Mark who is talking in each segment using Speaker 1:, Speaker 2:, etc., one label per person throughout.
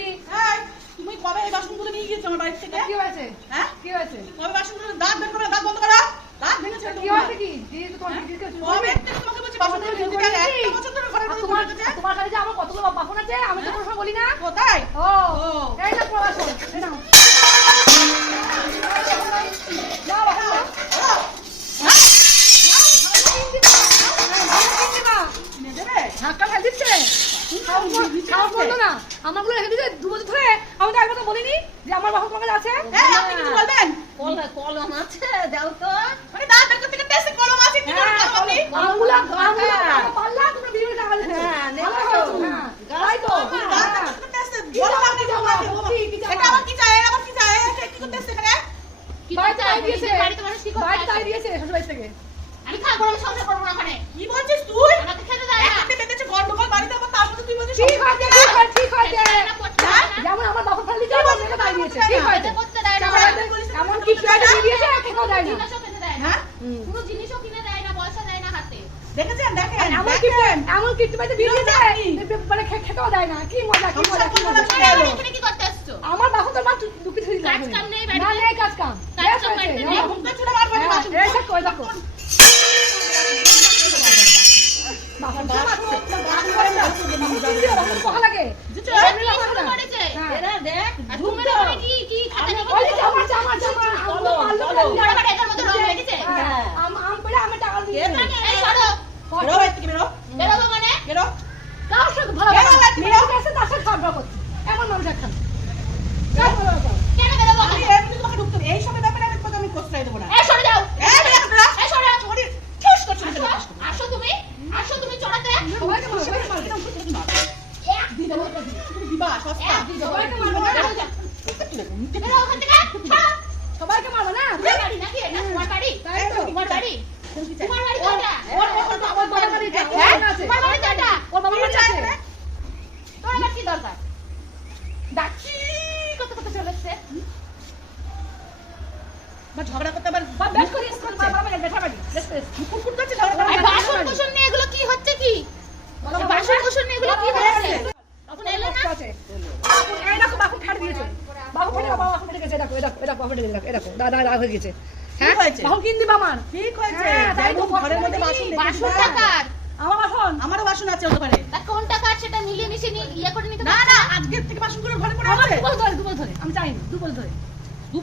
Speaker 1: এই, তুমি কবে এই বাসনগুলো নিয়ে গিয়েছো আমার বাড়ি থেকে?
Speaker 2: কি হয়েছে?
Speaker 1: হ্যাঁ?
Speaker 2: কি হয়েছে?
Speaker 1: কবে বাসনগুলো দাঁত বের করে দাঁত বন্ধ করো।
Speaker 2: আমারগুলো রেখে দিতে দু বছর ধরে আমি তো একবার বলিনি যে আমার আছে
Speaker 1: এই, আপনি কিছু বলবেন
Speaker 3: কলম আছে দাও তো
Speaker 1: মানে দাঁত বের করতে গিয়ে কলম আছে কি করে
Speaker 2: হ্যাঁ,
Speaker 1: কলম আপনি
Speaker 2: আমগুলো আমগুলো পাল্লা তোমরা বিয়ে টাকা দিচ্ছ
Speaker 3: হ্যাঁ, তো।
Speaker 2: হয়েছে, হ্যাঁ। তো
Speaker 1: দাঁত
Speaker 2: হ্যাঁ।
Speaker 1: আপনি? এটা কি চাই কি কি এখানে?
Speaker 2: দিয়েছে
Speaker 3: কি
Speaker 2: থেকে
Speaker 3: আমি খাব আমি সংসার করব না ওখানে।
Speaker 1: কি বলছিস তুই
Speaker 3: আমাকে খেতে দেয় না।
Speaker 1: একটা বেঁধেছে গন্ডগোল বাড়িতে আবার তার মধ্যে তুই বলছিস
Speaker 2: ঠিক হয়েছে ঠিক হয়েছে ঠিক হয়েছে
Speaker 3: খেতে দেয় না, করতে দেয় না।
Speaker 2: যেমন আমার বাসন ফেলে দিচ্ছে মেয়েকে ঠিক হয়েছে
Speaker 3: দেয় না।
Speaker 2: এমন কি দিয়ে দিয়েছে খেতেও দেয় না
Speaker 3: দেয় না।
Speaker 1: হ্যাঁ
Speaker 2: হুম।
Speaker 3: জিনিসও কিনে দেয় না, পয়সা দেয় না হাতে।
Speaker 1: দেখেছেন দেখেন
Speaker 2: এমন কি এমন কি বাড়িতে বিয়ে দিয়েছে মানে খেতেও দেয় না কি মজা কি মজা কি মজা
Speaker 3: আরে
Speaker 1: না।
Speaker 3: এখানে কি করতে এসছো?
Speaker 2: আমার বাসন তো মা দুঃখিত হয়ে
Speaker 3: কাজ কাম নেই বাড়িতে?
Speaker 2: না নেই কাজ কাম
Speaker 3: কাজ কাম
Speaker 2: হয়েছে
Speaker 3: নেই?
Speaker 2: বাসন-
Speaker 1: মুখটা মারবো আমি
Speaker 2: হ্যাঁ,
Speaker 1: বাসন।
Speaker 2: দেখো, এই দেখো। বাসন তো মারছে। বাসন করে না। বাসন কি দিয়ে বাসন পোকা লাগে।
Speaker 1: বুঝেছ?
Speaker 3: এরা
Speaker 2: আমি
Speaker 3: কি এরা দেখ, আর তোমার ওখানে কি- কি খাতা নিয়ে
Speaker 2: ওই জামা, জামা, জামা, আলু, আলু,
Speaker 3: বড় বড় এটার মধ্যে রং লেগেছে?
Speaker 2: আম- আম পেড়ে আমি টাকা দিয়ে
Speaker 3: এই সরো।
Speaker 1: বেরো বাড়ি। থেকে বেরো।
Speaker 3: বেরোবো মানে?
Speaker 1: বেরো।
Speaker 2: তার সাথে ভালো
Speaker 1: বেরো
Speaker 2: ভালো।
Speaker 1: থেকে
Speaker 2: মেয়ের কাছে সাথে খারাপ ভালো এমন মানুষ ভালো ভালো।
Speaker 3: কেন বেরোবো?
Speaker 1: আমি এমনি তোমাকে ঢুকতে দেব। এই সবের ব্যাপারে আমি তোমাকে আমি কোশ্চেন দেবো না
Speaker 3: এই সরে যাও।
Speaker 1: এই বেরো তোরা।
Speaker 3: এই সরে যাও।
Speaker 1: চোরি, ঠুস করছ না,
Speaker 3: আসো,
Speaker 1: ঠুস করছ।
Speaker 3: আসো তুমি আসো তুমি চড়াতে
Speaker 2: সবাইকে মারো, সবাইকে মারো।
Speaker 3: এক
Speaker 1: দিয়ে দেবো, তুমি দিবা, সস্তা।
Speaker 3: এক দিদি
Speaker 2: সবাইকে মারবো না। না
Speaker 3: তোমার বাড়ি নাকি তোমার বাড়ি তোমার বাড়ি
Speaker 1: তুমি
Speaker 3: তোমার বাড়ি কোনটা
Speaker 2: বাড়ি
Speaker 3: হ্যাঁ?
Speaker 2: বাবা আছে।
Speaker 3: তোমার বাড়ি কোনটা
Speaker 2: ওর বাবার বাড়ি আছে।
Speaker 3: তোর আবার কি দরকার ডাকি কত কত চলে এসছে
Speaker 1: বা ঝগড়া করতে আবার
Speaker 2: বা বেশ করিস, বাবার বাড়ি, বেটার বাড়ি। বেশ, বেশ।
Speaker 1: কুকুর করছে ঝগড়া
Speaker 3: এই
Speaker 1: করতে
Speaker 3: বাসন কোসন নিয়ে এগুলো কি হচ্ছে কি এই বাসন কোসন নিয়ে এগুলো কি হচ্ছে তখন এলো না
Speaker 2: আছে। এই দেখো, বাবু ফেটে দিয়েছে। বাবু ফেটে গেছে, বাবু ফেটে গেছে, এই দেখো, এই দেখো, এই দেখো, বাবু ফেটে গেছে, এই দেখো, দাদা দাদা হয়ে গেছে। হ্যাঁ?
Speaker 1: হয়েছে?
Speaker 2: কিন দিবা আমার
Speaker 1: ঠিক হয়েছে।
Speaker 2: হ্যাঁ, তাই তো,
Speaker 1: ঘরের মধ্যে বাসন
Speaker 3: বাসন টাকার।
Speaker 2: আমার বাসন?
Speaker 1: আমারও বাসন আছে হতে পারে
Speaker 3: তা কোন টাকার সেটা মিলিয়ে মিশিয়ে নিয়ে ইয়ে করে নিতে
Speaker 1: না না আজকের থেকে বাসনগুলো ঘরে পড়ে আছে।
Speaker 2: দু ধরে দু ধরে। আমি চাইনি দু ধরে।
Speaker 1: দু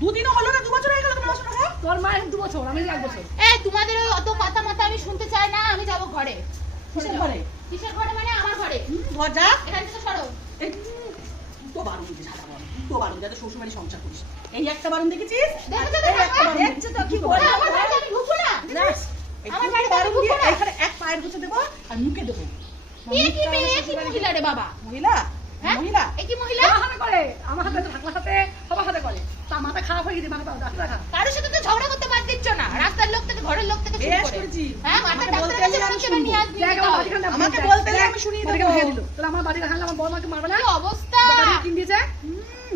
Speaker 1: দুদিনও হলো না দু হয়ে গেল তোমার বাসন রাখা?
Speaker 2: তোর মায়ের দু আমি এক বছর।
Speaker 3: এই তোমাদের অত কথা মাথা আমি শুনতে চাই না আমি যাব ঘরে।
Speaker 1: কিসের ঘরে?
Speaker 3: কিসের ঘরে মানে আমার ঘরে।
Speaker 1: ঘর যা
Speaker 3: এখান থেকে সরো।
Speaker 1: যাতে শ্বশুরবাড়ি সংসার করিস। এই একটা বারণ দেখেছিস? এক পায়ের গুছে দেবো আর মুখে দেবো।
Speaker 3: মহিলা রে বাবা?
Speaker 1: মহিলা?
Speaker 3: হ্যাঁ?
Speaker 1: মহিলা?
Speaker 3: কি মহিলা?
Speaker 2: আমার করে আমার হাতে ঢাকলার সাথে সবার হাতে করে। তা মাথা খারাপ হয়ে গেছে মাথা ডাক্তার দেখা
Speaker 3: কারোর সাথে তো ঝগড়া করতে পার দিচ্ছ না। রাস্তার লোক থেকে ঘরের লোক থেকে শুরু করে। হ্যাঁ মাথা ডাক্তার কাছে পৌঁছে নিয়ে আসবি
Speaker 2: আমার বাড়িখানটা
Speaker 1: আমাকে বলতে আমি শুনিয়ে
Speaker 2: বাড়িখানা
Speaker 1: দেবো।
Speaker 2: খেয়ে দিল। তাহলে আমার বড় মাকে মারবে না?
Speaker 3: অবস্থা?
Speaker 2: বাড়ি কিন দিয়েছে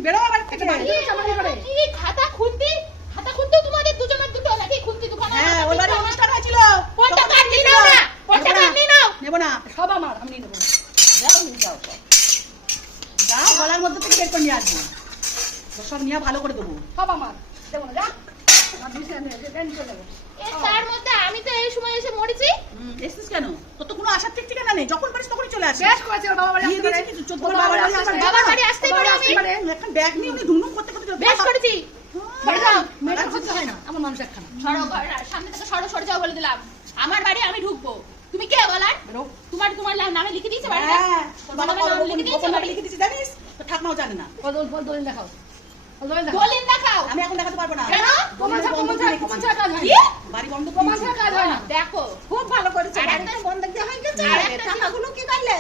Speaker 1: বেরো আমার থেকে
Speaker 2: বাড়ি দিয়েছে আমার ঘরে।
Speaker 3: কি খাতা খুন্তি খাতা খুন্তি তোমাদের দুজনের দুটো নাকি খুন্তি দোকান
Speaker 1: হ্যাঁ ওই বাড়ি অনুষ্ঠান হয়েছিল
Speaker 3: কোন
Speaker 1: তখন
Speaker 3: টাকা নিয়ে নাও না কোন টাকা নিয়ে নাও
Speaker 1: নেব না
Speaker 2: সব আমার আমি নেব।
Speaker 1: যাও নিয়ে যাও। যাও গলার মধ্যে থেকে বের করে নিয়ে আসব। সব নিয়ে ভালো করে দেবো
Speaker 2: সব আমার দেবো না যা। আমি
Speaker 3: তো এই সময় এসে মরেছি।
Speaker 1: কেন? তোর তো কোনো ঠিক ঠিকানা নেই। যখন পারিস তখনই চলে আসিস।
Speaker 2: বাবা বাড়ি আসতে পারে।
Speaker 3: আমি।
Speaker 1: এখন ব্যাগ নিয়ে উনি করতে করতে
Speaker 3: বেশ করেছি।
Speaker 2: হয়। আমার মানুষ একখানা
Speaker 3: সরো ঘর সামনে থেকে সরো সরে যাও বলে দিলাম। আমার বাড়ি আমি ঢুকবো তুমি কে বলার
Speaker 1: বেরো।
Speaker 3: তোমার তোমার নাম- নামে লিখে দিয়েছে বাড়িটা
Speaker 1: হ্যাঁ, তোর বাবা
Speaker 3: তোমার
Speaker 1: গোপন-
Speaker 3: লিখে দিয়েছে
Speaker 1: গোপন ভাবে লিখে দিয়েছি জানিস? তোর ঠাকমাও জানে না।
Speaker 2: ও দোল বল দলিল দেখাও। দলিল দেখাও।
Speaker 1: আমি এখন দেখাতে পারব না।
Speaker 3: কেন?
Speaker 2: প্রমাণ ছাড়া প্রমাণ ছাড়া প্রমাণ ছাড়া কাজ হয়
Speaker 1: বাড়ি বন্ধ
Speaker 2: প্রমাণ ছাড়া কাজ হয় না।
Speaker 3: দেখো।
Speaker 1: খুব ভালো করেছে।
Speaker 3: আর
Speaker 1: বন্ধ দিয়ে হয়ে গেছে। টাকাগুলো কি করলে?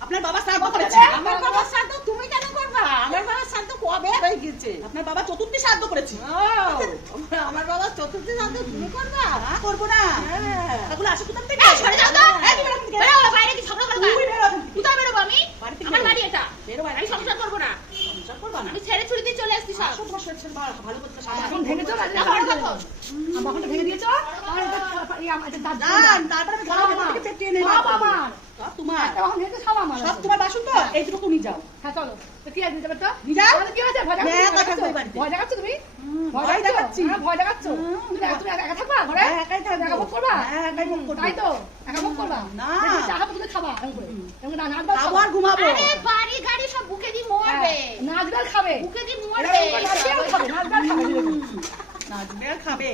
Speaker 1: আপনার বাবা শ্রাদ্ধ করেছে।
Speaker 2: আমার বাবার
Speaker 1: শ্রাদ্ধ তুমি কেন করবা? আমার বাবার শ্রাদ্ধ কবে হয়ে গেছে? আপনার বাবা চতুর্থী শ্রাদ্ধ করেছে। আমার বাবা চতুর্থী শ্রাদ্ধ তুমি করবা? করব না। এগুলো আসে কোথা থেকে?
Speaker 3: সরে যাও তো।
Speaker 1: এই, তুমি বেরো এখান থেকে।
Speaker 3: বেরো বাইরে কি ঝগড়া করবা
Speaker 1: তুই বেরো এখান থেকে।
Speaker 3: কোথায় বেরোবো আমি
Speaker 1: বাড়ি থেকে
Speaker 3: আমার
Speaker 1: বেরো।
Speaker 3: বাড়ি এটা
Speaker 1: বেরো।
Speaker 3: আমি সংসার করব না।
Speaker 1: সংসার করবা না?
Speaker 3: আমি ছেড়ে ছুড়ে দিয়ে চলে আসছি সব।
Speaker 1: তোমার শরীর ভালো- করতে
Speaker 2: এখন। বাবাটা ভেঙে দিয়েছ।
Speaker 1: ঘুমাবো।
Speaker 3: বুকে
Speaker 2: হ্যাঁ,
Speaker 3: মরবে
Speaker 2: নাচ খাবে।
Speaker 3: বুকে
Speaker 2: দি।
Speaker 3: মরবে
Speaker 2: নাজবেল খাবে, নাচ গান খাবে।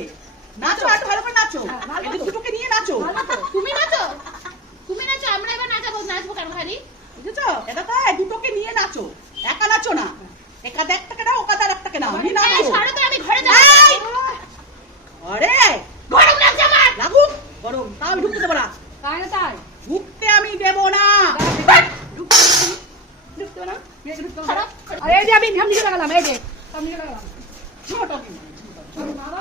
Speaker 1: নাচো আর ভালো করে নাচো।
Speaker 2: হ্যাঁ,
Speaker 1: এদের দুটোকে নিয়ে নাচো।
Speaker 3: তুমি নাচো। তুমি নাচো আমরা এবার নাচাবো নাচবো কেন খালি?
Speaker 1: বুঝেছ? এটা তো এই নিচে
Speaker 2: লাগালাম এই যে সব নিচে লাগালাম ছোট
Speaker 1: ছোট
Speaker 2: বাবা